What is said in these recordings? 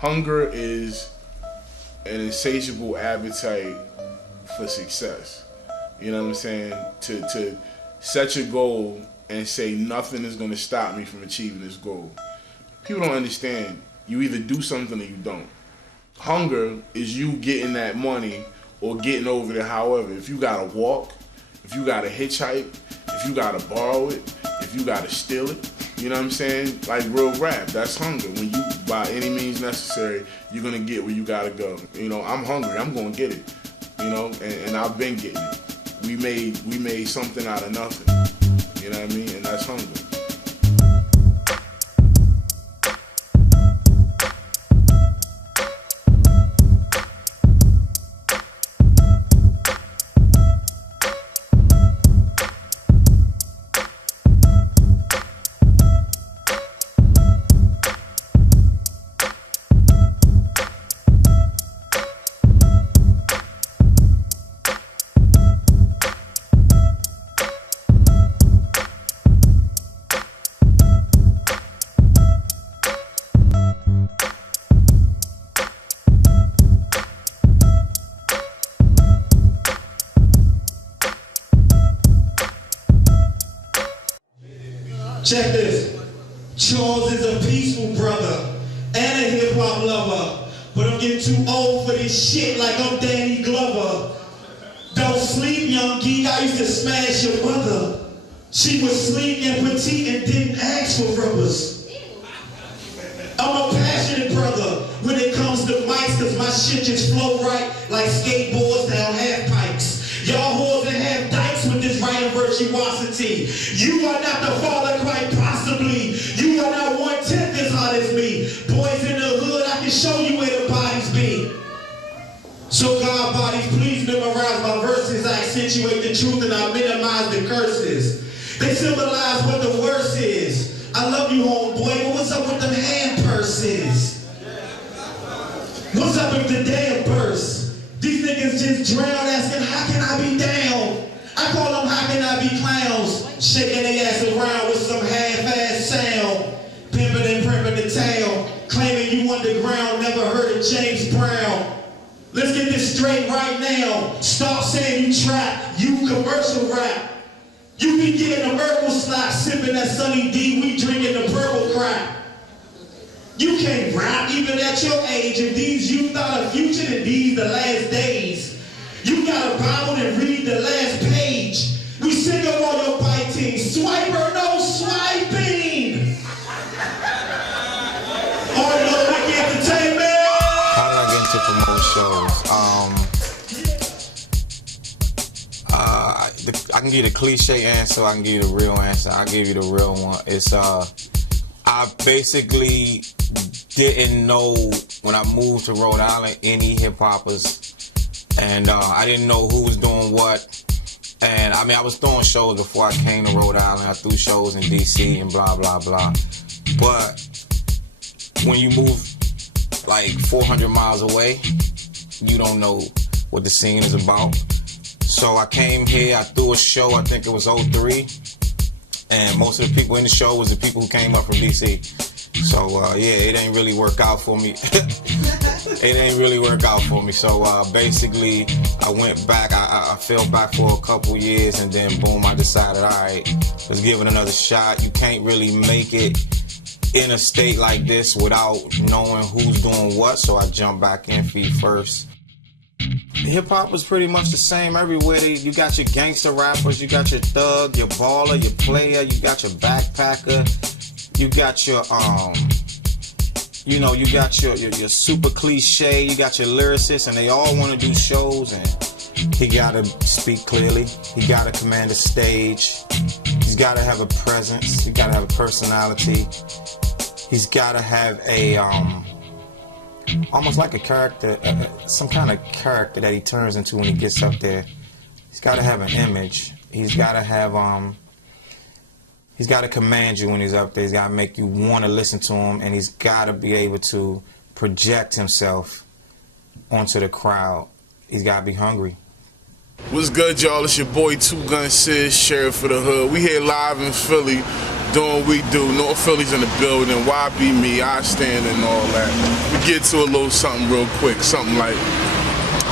Hunger is an insatiable appetite for success. You know what I'm saying? To set your goal and say nothing is going to stop me from achieving this goal. People don't understand. You either do something or you don't. Hunger is you getting that money or getting over there. However, if you gotta walk, if you gotta hitchhike, if you gotta borrow it, if you gotta steal it, you know what I'm saying? Like real rap, that's hunger. When you, by any means necessary, you're gonna get where you gotta go. You know, I'm hungry, I'm gonna get it. You know, and I've been getting it. We made something out of nothing. You know what I mean? And that's hunger. Check this. Challz is a peaceful brother and a hip-hop lover, but I'm getting too old for this shit like I'm Danny Glover. Don't sleep, young geek, I used to smash your mother. She was sleek and petite and didn't ask for rubbers. I'm a passionate brother when it comes to mics, cause my shit just flow right like skateboards down half pikes. Y'all whores that have dykes with this right of virtuosity. You are not the father quite possibly. You are not 1/10 as hot as me. Boys in the hood, I can show you where the bodies be. So God bodies, please memorize my verses. I accentuate the truth and I minimize the curses. They symbolize what the worst is. I love you, homeboy, but what's up with them hand purses? What's up with the damn purse? These niggas just drown asking, how can I be down? I call them, how can I be clowns? Shaking their ass around with some half-ass sound. Pimping and primping the town. Claiming you underground, never heard of James Brown. Let's get this straight right now. Stop saying you trap, you commercial rap. You be getting the Merkle slot, sipping that Sunny D, we drinking the purple crap. You can't rap even at your age. If these youth are the future, then these the last days. You got a Bible and read the last page. We sick of all your biting. Swiper, no swiping. All your Ricky Entertainment. How did I get into promote shows? I can give you the cliche answer. I can give you the real answer. I'll give you the real one. It's I basically didn't know when I moved to Rhode Island any hip hoppers, and I didn't know who was doing what. And I mean, I was throwing shows before I came to Rhode Island. I threw shows in DC and blah blah blah. But when you move like 400 miles away, you don't know what the scene is about. So I came here, I threw a show, I think it was '03, and most of the people in the show was the people who came up from DC. So yeah, it ain't really work out for me. It ain't really work out for me. So basically, I went back, I fell back for a couple years, and then boom, I decided, all right, let's give it another shot. You can't really make it in a state like this without knowing who's doing what, so I jumped back in feet first. Hip hop was pretty much the same everywhere. You got your gangster rappers, you got your thug, your baller, your player, you got your backpacker, you got your you got your super cliche, you got your lyricists, and they all want to do shows, and he gotta speak clearly, he gotta command a stage, he's gotta have a presence, he gotta have a personality, he's gotta have a almost like a character, some kind of character that he turns into when he gets up there. He's got to have an image. He's got to have, he's got to command you when he's up there. He's got to make you want to listen to him, and he's got to be able to project himself onto the crowd. He's got to be hungry. What's good, y'all? It's your boy 2 Gun Sis, Sheriff for the Hood. We here live in Philly Doing what we do. North Philly's in the building. Why be me? I stand and all that. We get to a little something real quick. Something like,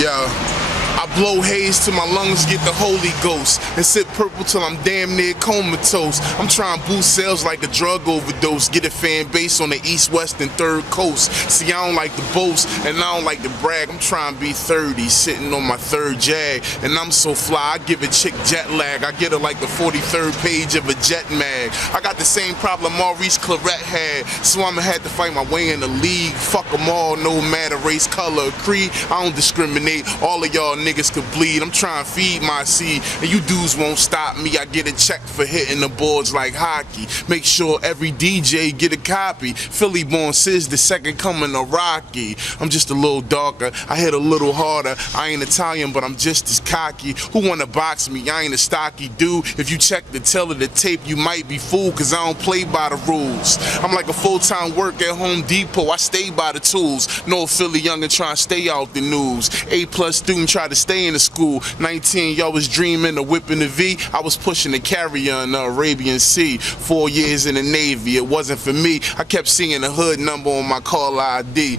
yeah. I blow haze till my lungs get the Holy Ghost and sip purple till I'm damn near comatose. I'm trying to boost sales like a drug overdose. Get a fan base on the east, west, and third coast. See, I don't like to boast and I don't like to brag. I'm trying to be 30, sitting on my third jag. And I'm so fly, I give a chick jet lag. I get her like the 43rd page of a jet mag. I got the same problem Maurice Claret had, so I'ma have to fight my way in the league. Fuck them all, no matter race, color, or creed. I don't discriminate. All of y'all niggas could bleed. I'm trying to feed my seed, and you dudes won't stop me. I get a check for hitting the boards like hockey. Make sure every DJ get a copy. Philly born Sis, the second coming of Rocky. I'm just a little darker, I hit a little harder. I ain't Italian, but I'm just as cocky. Who wanna box me? I ain't a stocky dude. If you check the tail of the tape, you might be fooled, cause I don't play by the rules. I'm like a full-time work at Home Depot. I stay by the tools. North Philly youngin' trying to stay out the news. A+ student try to stay in the school. 19, y'all was dreaming of whipping the V. I was pushing the carrier in the Arabian Sea. 4 years in the Navy, it wasn't for me. I kept seeing the hood number on my call ID.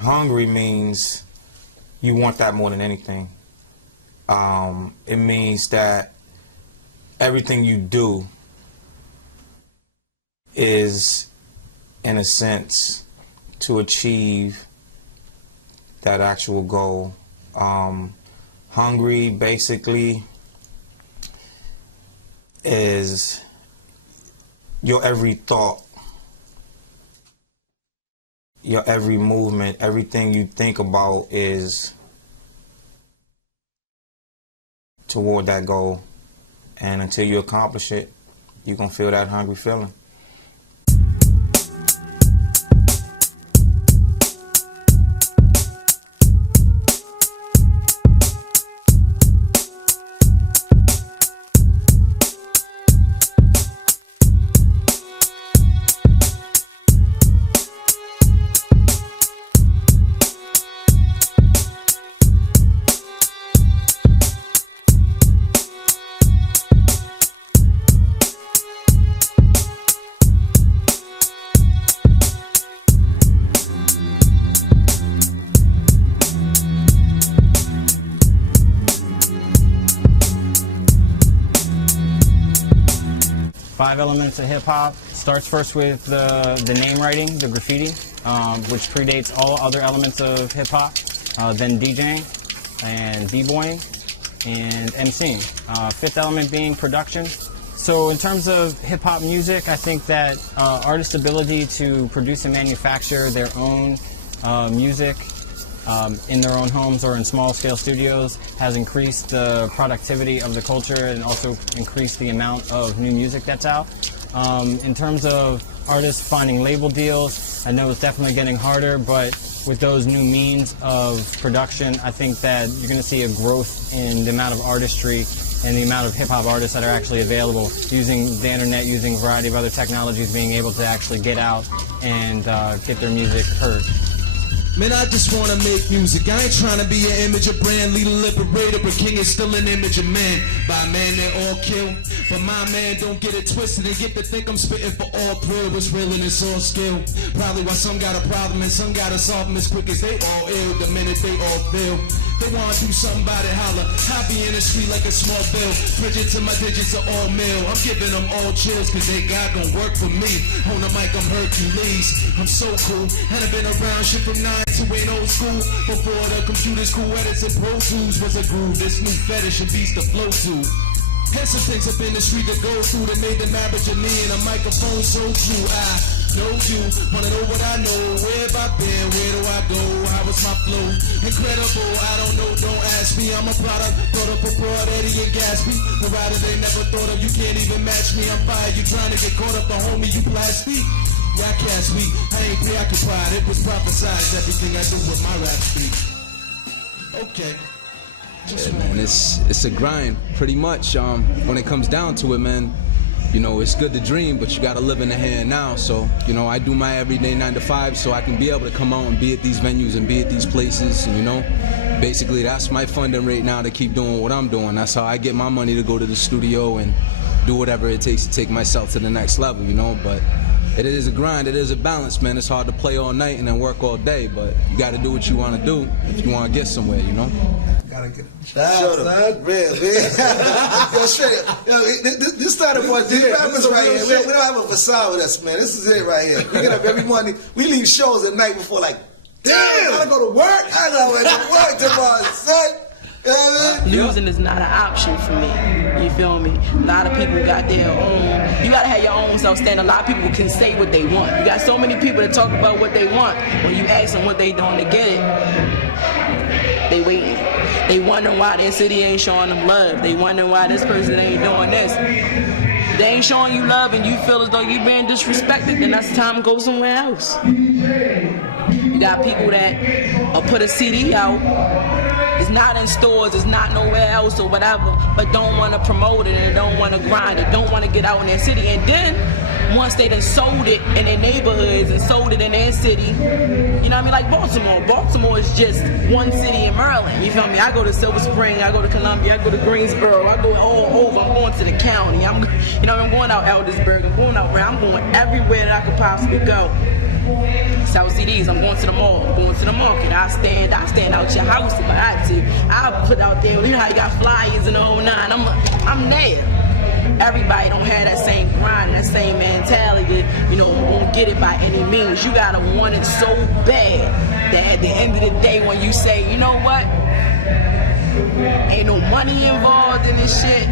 Hungry means you want that more than anything. It means that everything you do is, in a sense, to achieve that actual goal. Hungry basically is your every thought, your every movement, everything you think about is toward that goal. And until you accomplish it, you're gonna feel that hungry feeling. Five elements of hip-hop. Starts first with the name writing, the graffiti, which predates all other elements of hip-hop. Then DJing and b-boying and MCing. Fifth element being production. So in terms of hip-hop music, I think that artists' ability to produce and manufacture their own music in their own homes or in small-scale studios has increased the productivity of the culture and also increased the amount of new music that's out. In terms of artists finding label deals, I know it's definitely getting harder, but with those new means of production, I think that you're going to see a growth in the amount of artistry and the amount of hip-hop artists that are actually available, using the internet, using a variety of other technologies, being able to actually get out and get their music heard. Man, I just wanna make music. I ain't trying to be an image of brand, leader, liberator, but king is still an image of man. By man, they all kill. But my man, don't get it twisted and get to think I'm spitting for all prayer. What's real and it's all skill. Probably why some got a problem and some gotta solve them as quick as they all ill. The minute they all feel. They wanna do something about it, holla. I be in the street like a small bill. Bridget to my digits are all mil. I'm giving them all chills, cause they God gon' work for me. On the mic, I'm Hercules. I'm so cool. And I've been around shit from 9 to 8 old school. Before the computers, cool edits and Pro Tools was a groove. This new fetish and beast to flow to. Here's some things up in the street to go through that made them average of me and a microphone so true. I know you, wanna know what I know. Where have I been? Where do I go? How was my flow? Incredible, I don't know, don't ask me. I'm a product, thought up abroad, Eddie and Gatsby. The rider they never thought of, you can't even match me. I'm fired, you trying to get caught up, the homie, you plastic. Y'all cats weak, I ain't preoccupied. It was prophesied, everything I do with my rap speak. Okay. Yeah, man, it's a grind, pretty much. When it comes down to it, man, you know, it's good to dream, but you gotta live in the here and now. So, you know, I do my everyday 9 to 5 so I can be able to come out and be at these venues and be at these places, and, you know, basically that's my funding right now to keep doing what I'm doing. That's how I get my money to go to the studio and do whatever it takes to take myself to the next level, you know. But it is a grind, it is a balance, man. It's hard to play all night and then work all day, but you gotta do what you wanna do if you wanna get somewhere, you know. Gotta get shout out, man. Yo, straight up. Yo, this started for these rappers right here. We don't have a facade with us, man. This is it right here. We get up every morning. We leave shows at night before, like, damn, I gotta go to work. I gotta go to work tomorrow, son. Losing is not an option for me. You feel me? A lot of people got their own. You gotta have your own self-stand. A lot of people can say what they want. You got so many people that talk about what they want. When you ask them what they doing to get it, they waiting. They wondering why their city ain't showing them love. They wondering why this person ain't doing this. They ain't showing you love and you feel as though you being disrespected, then that's time to go somewhere else. You got people that will put a CD out. It's not in stores, it's not nowhere else or whatever, but don't want to promote it and don't want to grind it, don't want to get out in their city. And then, once they done sold it in their neighborhoods and sold it in their city, you know what I mean? Like Baltimore. Baltimore is just one city in Maryland, you feel me? I go to Silver Spring, I go to Columbia, I go to Greensboro, I go all over. I'm going to the county, I'm going out Eldersburg, I'm going out around, I'm going everywhere that I could possibly go. South CDs, I'm going to the mall, I'm going to the market. I stand out your house if I had to. I put out there, you know how you got flyers in the whole nine. I'm there. Everybody don't have that same grind, that same mentality, you know, won't get it by any means. You gotta want it so bad that at the end of the day when you say, you know what? Ain't no money involved in this shit.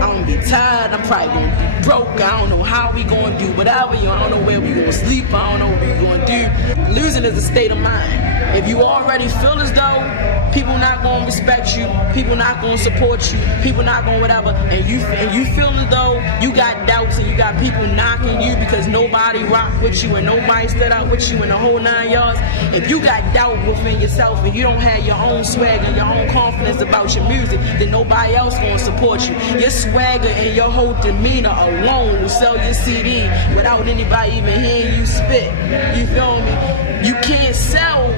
I'm gonna get tired. I'm probably gonna be broke. I don't know how we gonna do whatever. I don't know where we gonna sleep. I don't know what we gonna do. Losing is a state of mind. If you already feel as though people not gonna respect you, people not gonna support you, people not gonna whatever, and you feel as though you got doubts and you got people knocking you because nobody rocked with you and nobody stood out with you in the whole 9 yards. If you got doubt within yourself and you don't have your own swag and your own confidence about your music, then nobody else gonna support you. Your swagger and your whole demeanor alone will sell your CD without anybody even hearing you spit. You feel me? You can't sell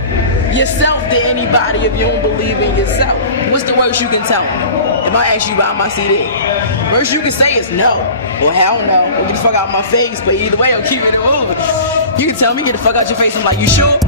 yourself to anybody if you don't believe in yourself. What's the worst you can tell me? If I ask you about my CD, worst you can say is no, or hell no, or get the fuck out of my face. But either way, I'm keeping it moving. You can tell me, get the fuck out your face. I'm like, you sure?